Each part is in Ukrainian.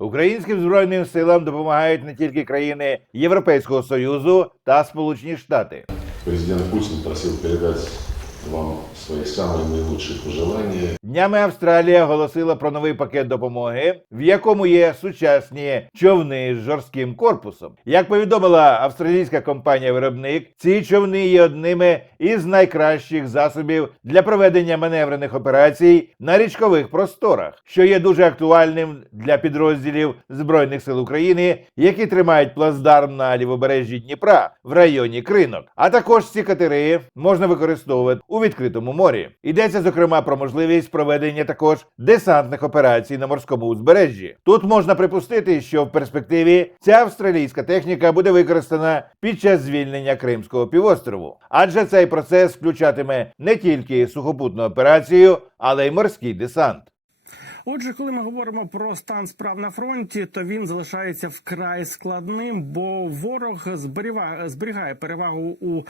Українським збройним силам допомагають не тільки країни Європейського союзу та Сполучені Штати. Президент Путін просив передать вам свои самые наилучшие пожелания. Днями Австралія оголосила про новий пакет допомоги, в якому є сучасні човни з жорстким корпусом. Як повідомила австралійська компанія-виробник, ці човни є одними із найкращих засобів для проведення маневрених операцій на річкових просторах, що є дуже актуальним для підрозділів збройних сил України, які тримають плацдарм на лівобережжі Дніпра в районі Кринок. А також ці катери можна використовувати у відкритому морі. Йдеться зокрема про можливість проведення також десантних операцій на морському узбережжі. Тут можна припустити, що в перспективі ця австралійська техніка буде використана під час звільнення Кримського півострову, адже цей процес включатиме не тільки сухопутну операцію, але й морський десант. Отже, коли ми говоримо про стан справ на фронті, то він залишається вкрай складним, бо ворог зберігає, перевагу у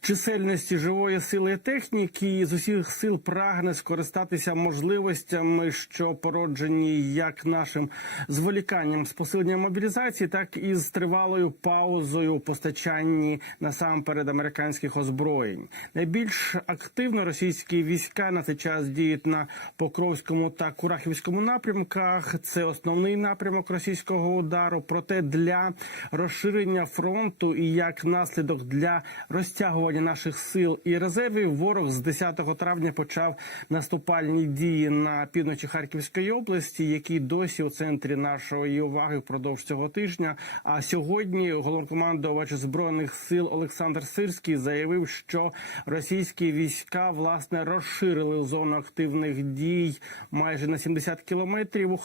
чисельності живої сили і техніки і з усіх сил прагне скористатися можливостями, що породжені як нашим зволіканням з посиленням мобілізації, так і з тривалою паузою у постачанні насамперед американських озброєнь. Найбільш активно російські війська на цей час діють на Покровському та Курахівському напрямках. Це основний напрямок російського удару. Проте для розширення фронту і як наслідок для розтягування наших сил і резервів, ворог з 10 травня почав наступальні дії на півночі Харківської області, які досі у центрі нашої уваги впродовж цього тижня. А сьогодні головнокомандувач збройних сил Олександр Сирський заявив, що російські війська власне розширили зону активних дій майже на 70 кілометрів у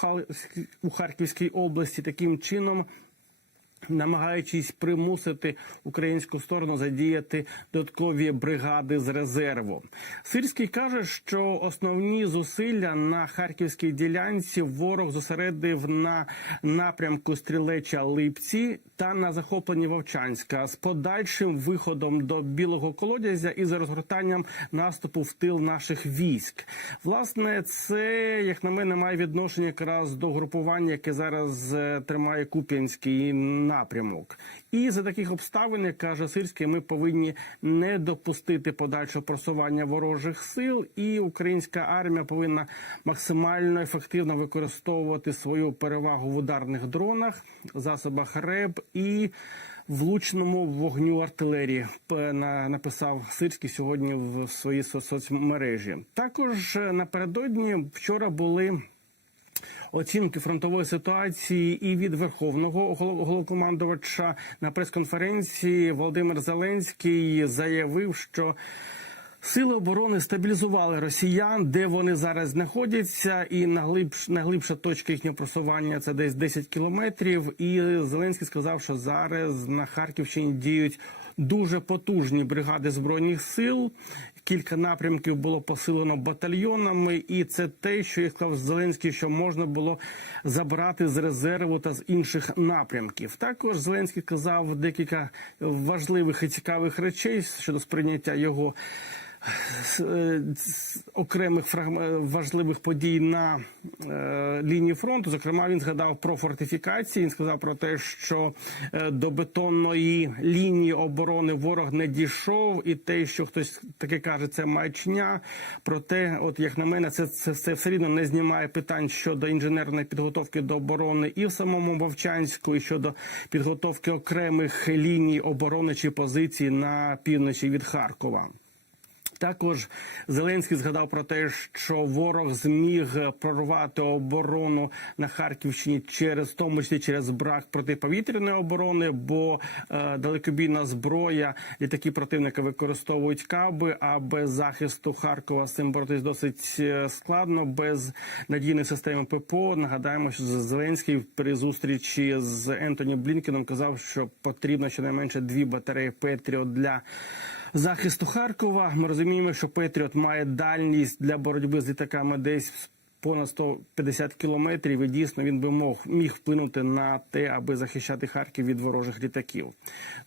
у Харківській області. Таким чином намагаючись примусити українську сторону задіяти додаткові бригади з резерву. Сирський каже, що основні зусилля на харківській ділянці ворог зосередив на напрямку стрілеча Липці та на захопленні Вовчанська з подальшим виходом до білого колодязя і за розгортанням наступу в тил наших військ. Власне, це як на мене має відношення якраз до групування, яке зараз е, тримає Куп'янський напрямок. І за таких обставин, як каже Сирський, ми повинні не допустити подальшого просування ворожих сил, і українська армія повинна максимально ефективно використовувати свою перевагу в ударних дронах, засобах РЕБ і влучному вогню артилерії. На- написав Сирський сьогодні в своїй соцмережі. Також е, напередодні вчора були оцінки фронтової ситуації і від верховного голов- головнокомандувача на прес-конференції Володимир Зеленський заявив, що. Сили оборони стабілізували росіян, де вони зараз знаходяться, і наглибш, найглибша точка їхнього просування це десь 10 кілометрів. І Зеленський сказав, що зараз на Харківщині діють дуже потужні бригади збройних сил. Кілька напрямків було посилено батальйонами, і це те, що я сказав Зеленський, що можна було забрати з резерву та з інших напрямків. Також Зеленський казав декілька важливих і цікавих речей щодо сприйняття його окремих фрагм- важливих подій на е, лінії фронту. Зокрема, він згадав про фортифікації. Він сказав про те, що е, до бетонної лінії оборони ворог не дійшов, і те, що хтось таке каже, це маячня. Проте, от як на мене, це, це, це все рівно не знімає питань щодо інженерної підготовки до оборони і в самому Вовчанську, і щодо підготовки окремих ліній оборони чи позицій на півночі від Харкова. Також Зеленський згадав про те, що ворог зміг прорвати оборону на Харківщині через тому числі через брак протиповітряної оборони, бо е, далекобійна зброя літаки противника використовують каби. А без захисту Харкова з цим боротись досить е, складно. Без надійної системи ППО нагадаємо, що Зеленський при зустрічі з Ентоні Блінкеном казав, що потрібно щонайменше дві батареї Петріот для захисту Харкова. Ми розуміємо, що Петріот має дальність для боротьби з літаками десь понад 150 кілометрів, і дійсно він би мог міг вплинути на те, аби захищати Харків від ворожих літаків.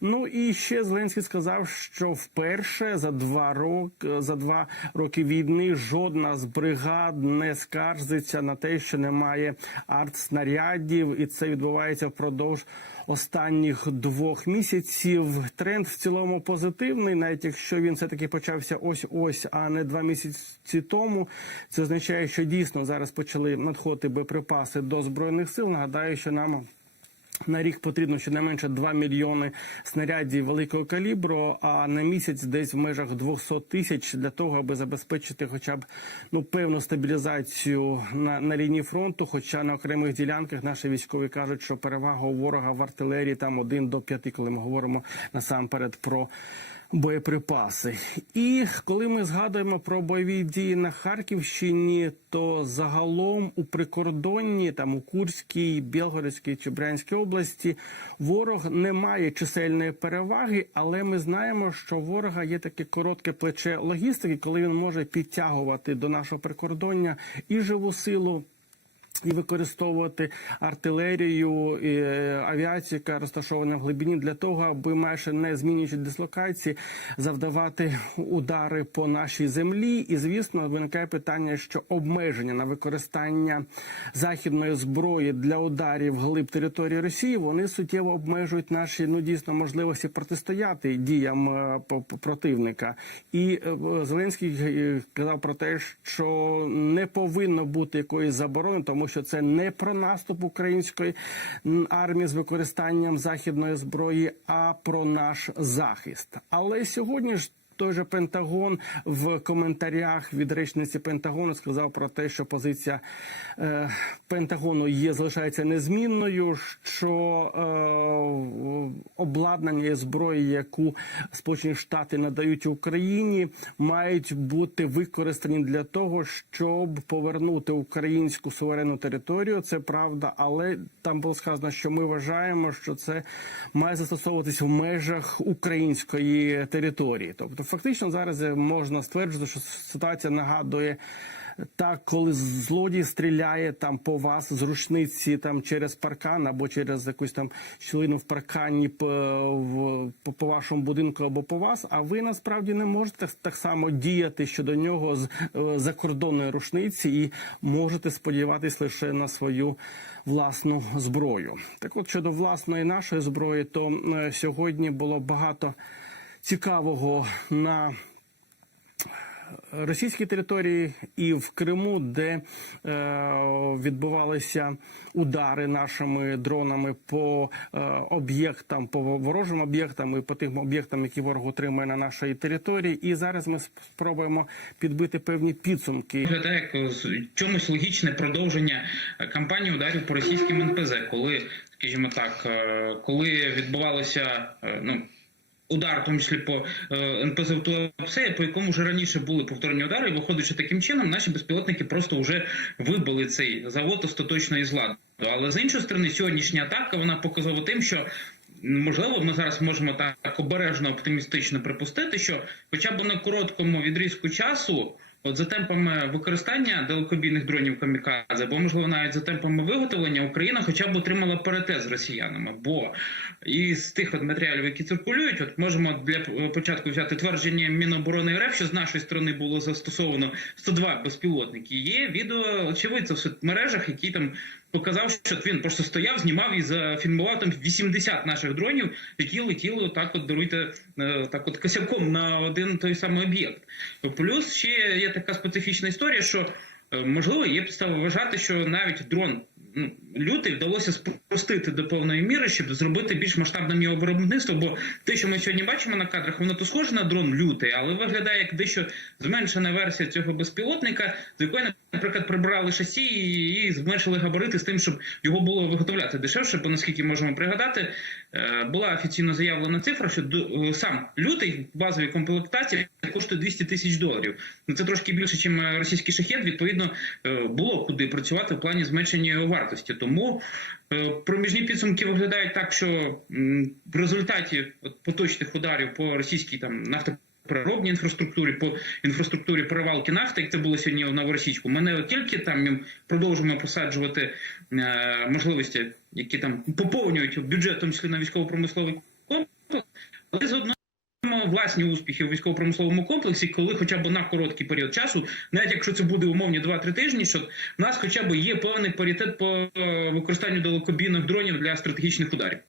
Ну і ще Зеленський сказав, що вперше за два роки за два роки війни жодна з бригад не скаржиться на те, що немає артснарядів, і це відбувається впродовж останніх двох місяців. Тренд в цілому позитивний, навіть якщо він все таки почався ось ось, а не два місяці тому. Це означає, що дійсно зараз почали надходити боєприпаси до збройних сил. Нагадаю, що нам. На рік потрібно щонайменше 2 мільйони снарядів великого калібру, а на місяць десь в межах 200 тисяч для того, аби забезпечити хоча б ну певну стабілізацію на, на лінії фронту. Хоча на окремих ділянках наші військові кажуть, що перевага у ворога в артилерії там 1 до 5, коли ми говоримо насамперед про боєприпаси. І коли ми згадуємо про бойові дії на Харківщині, то загалом у прикордонні, там у Курській, Білгородській чи Брянській області, ворог не має чисельної переваги, але ми знаємо, що ворога є таке коротке плече логістики, коли він може підтягувати до нашого прикордоння і живу силу. І використовувати артилерію і е, авіацію, яка розташована в глибині, для того, аби майже не змінюючи дислокації, завдавати удари по нашій землі. І звісно, виникає питання, що обмеження на використання західної зброї для ударів глиб території Росії вони суттєво обмежують наші ну дійсно можливості протистояти діям е, противника. І е, Зеленський казав про те, що не повинно бути якоїсь заборони, тому що це не про наступ української армії з використанням західної зброї, а про наш захист. Але сьогодні ж. Той же Пентагон в коментарях від речниці Пентагону сказав про те, що позиція е, Пентагону є залишається незмінною. Що е, обладнання і зброї, яку Сполучені Штати надають Україні, мають бути використані для того, щоб повернути українську суверенну територію. Це правда, але там було сказано, що ми вважаємо, що це має застосовуватись в межах української території. Тобто, фактично зараз можна стверджувати, що ситуація нагадує. Так, коли злодій стріляє там по вас з рушниці там через паркан або через якусь там щілину в паркані по, по, по вашому будинку або по вас, а ви насправді не можете так само діяти щодо нього з е, закордонної рушниці і можете сподіватись лише на свою власну зброю. Так, от щодо власної нашої зброї, то е, сьогодні було багато цікавого на російській території і в Криму, де е, відбувалися удари нашими дронами по е, об'єктам, по ворожим об'єктам і по тим об'єктам, які ворог отримує на нашій території. І зараз ми спробуємо підбити певні підсумки. Виглядає як з чомусь логічне продовження е, кампанії ударів по російським НПЗ, коли, скажімо так, е, коли відбувалося е, ну. Удар, в тому числі по е, НПЗ в Туапсе, по якому вже раніше були повторні удари, і виходить, що таким чином наші безпілотники просто вже вибили цей завод остаточно із ладу. Але з іншої сторони, сьогоднішня атака вона показова тим, що можливо ми зараз можемо так обережно оптимістично припустити, що хоча б на короткому відрізку часу. От за темпами використання далекобійних дронів камікадзе, або можливо навіть за темпами виготовлення, Україна хоча б отримала паритет з росіянами. Бо із тих от матеріалів, які циркулюють, от можемо для початку взяти твердження Міноборони РФ, що з нашої сторони було застосовано 102 безпілотники. Є відео очевидців в соцмережах, які там показав, що він просто стояв, знімав і зафільмував там 80 наших дронів, які летіли так, от даруйте е, так, от косяком на один той самий об'єкт. Плюс ще є така специфічна історія, що е, можливо є підстава вважати, що навіть дрон. Лютий вдалося спростити до повної міри, щоб зробити більш масштабним його виробництво. Бо те, що ми сьогодні бачимо на кадрах, воно то схоже на дрон лютий, але виглядає як дещо зменшена версія цього безпілотника, з якої, наприклад, прибрали шасі і зменшили габарити з тим, щоб його було виготовляти дешевше. Бо наскільки можемо пригадати, була офіційно заявлена цифра, що е, сам лютий в базовій комплектації коштує 200 тисяч доларів. Ну це трошки більше, ніж російський шахет. Відповідно, е, було куди працювати в плані зменшення вартості. Тому е, проміжні підсумки виглядають так, що в результаті поточних ударів по російській там нафтопродуктовій переробній інфраструктурі, по інфраструктурі перевалки нафти, як це було сьогодні в Новоросійську. Ми не тільки там продовжуємо посаджувати е, можливості, які там поповнюють бюджет, в тому числі на військово-промисловий комплекс, але маємо власні успіхи у військово-промисловому комплексі, коли хоча б на короткий період часу, навіть якщо це буде умовні 2-3 тижні, що в нас хоча б є певний паритет по е, використанню далекобійних дронів для стратегічних ударів.